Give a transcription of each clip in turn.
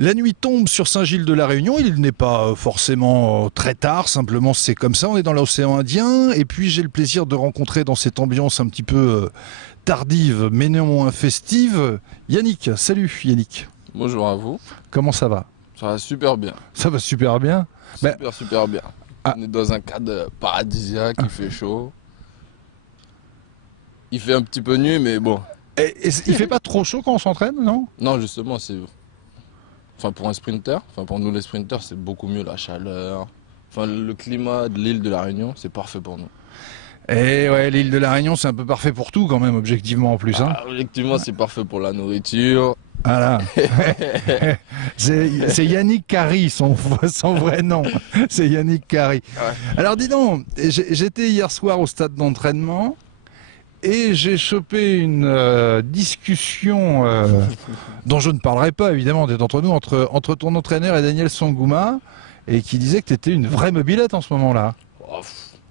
La nuit tombe sur Saint-Gilles-de-la-Réunion, il n'est pas forcément très tard, simplement c'est comme ça, on est dans l'océan Indien, et puis j'ai le plaisir de rencontrer dans cette ambiance un petit peu tardive, mais néanmoins festive, Yannick. Salut Yannick. Bonjour à vous. Comment ça va? Ça va super bien. Ça va super bien. Super bien. Ah. On est dans un cadre paradisiaque, il fait chaud. Il fait un petit peu nuit, mais bon. Et il fait pas trop chaud quand on s'entraîne, non? Non, justement, c'est... Enfin, pour un sprinter, pour nous les sprinters, c'est beaucoup mieux la chaleur. Enfin, le climat de l'île de la Réunion, c'est parfait pour nous. Et ouais, l'île de la Réunion, c'est un peu parfait pour tout quand même, objectivement en plus. Hein. Objectivement, c'est parfait pour la nourriture. Voilà. C'est Yannick Carry, son vrai nom. C'est Yannick Carry. Ouais. Alors dis donc, j'étais hier soir au stade d'entraînement et j'ai chopé une discussion dont je ne parlerai pas évidemment d'être entre nous, entre ton entraîneur et Daniel Sangouma, et qui disait que tu étais une vraie mobilette en ce moment-là. Oh,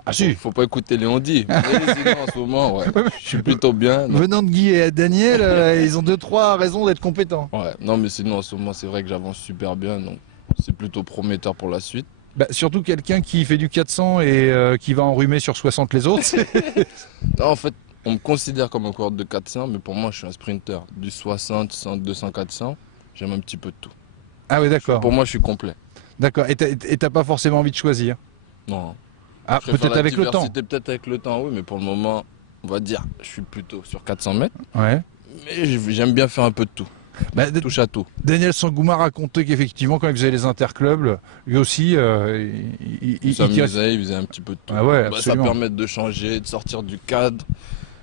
Ah si. Faut pas écouter Léondi. Mais sinon, en ce moment, ouais, je suis plutôt bien. Donc... Venant de Guy et Daniel, ils ont 2-3 raisons d'être compétents. Ouais, non mais sinon en ce moment c'est vrai que j'avance super bien, donc c'est plutôt prometteur pour la suite. Bah, surtout quelqu'un qui fait du 400 et qui va enrhumer sur 60 les autres. Non, en fait, on me considère comme un coureur de 400, mais pour moi je suis un sprinter. Du 60, 100, 200, 400, j'aime un petit peu de tout. Ah oui, d'accord. Pour moi je suis complet. D'accord, et t'as pas forcément envie de choisir? Non. Ah, Je préfère peut-être la avec le temps. Peut-être avec le temps, oui, mais pour le moment, on va dire, je suis plutôt sur 400 mètres. Ouais. Mais j'aime bien faire un peu de tout. Bah, Touche à tout. Daniel Sangouma racontait qu'effectivement, quand il faisait les interclubs, lui aussi, Il s'amusait, il faisait un petit peu de tout. Ah ouais, ça absolument. permet de changer, de sortir du cadre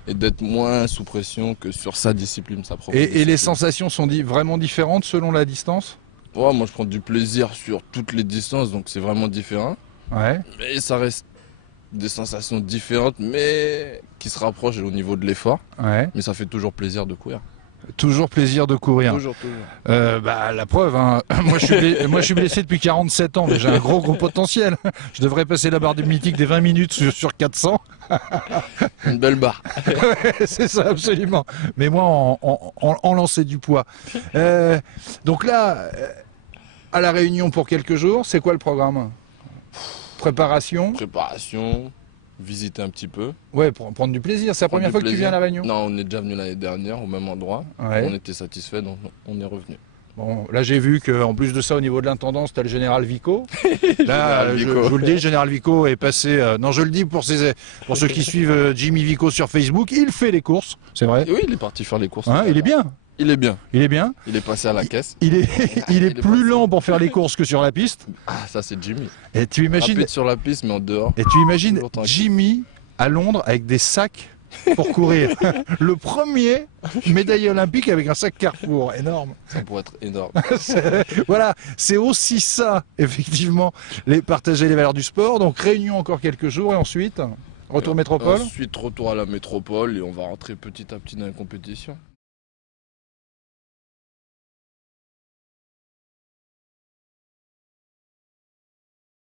et d'être moins sous pression que sur sa discipline, sa propre Et discipline. les sensations sont vraiment différentes selon la distance? Ouais, moi je prends du plaisir sur toutes les distances, donc c'est vraiment différent. Ouais. Mais ça reste des sensations différentes, mais qui se rapprochent au niveau de l'effort. Ouais. Mais ça fait toujours plaisir de courir. Toujours plaisir de courir. Toujours, toujours. Bah, la preuve, hein. Moi je suis blessé depuis 47 ans, mais j'ai un gros potentiel. Je devrais passer la barre du mythique des 20 minutes sur 400. Une belle barre. C'est ça, absolument. Mais moi, en lancer du poids. Donc là, à La Réunion pour quelques jours, c'est quoi le programme? Préparation? Préparation, visiter un petit peu. Ouais, pour prendre du plaisir. C'est la première fois que tu viens à La Réunion? Non, on est déjà venu l'année dernière au même endroit. Ouais. On était satisfait, donc on est revenu. Bon, là j'ai vu qu'en plus de ça, au niveau de l'intendance, tu as le général Vico. Là, Général je Vico. vous le dis, le général Vico est passé... non, je le dis pour ceux qui suivent Jimmy Vico sur Facebook, il fait les courses, c'est vrai. Et oui, il est parti faire les courses. Hein, il est bien. Il est bien. Il est bien. Il est passé à la caisse. Il est plus lent pour faire les courses que sur la piste. Ah, ça c'est Jimmy. Et tu imagines, Rapide sur la piste, mais en dehors. Toujours tranquille. Jimmy à Londres avec des sacs pour courir. Le premier médaillé olympique avec un sac Carrefour, énorme. Ça pourrait être énorme. Voilà, c'est aussi ça, effectivement, partager les valeurs du sport. Donc réunion encore quelques jours et ensuite, retour métropole. Ensuite, retour à la métropole et on va rentrer petit à petit dans la compétition.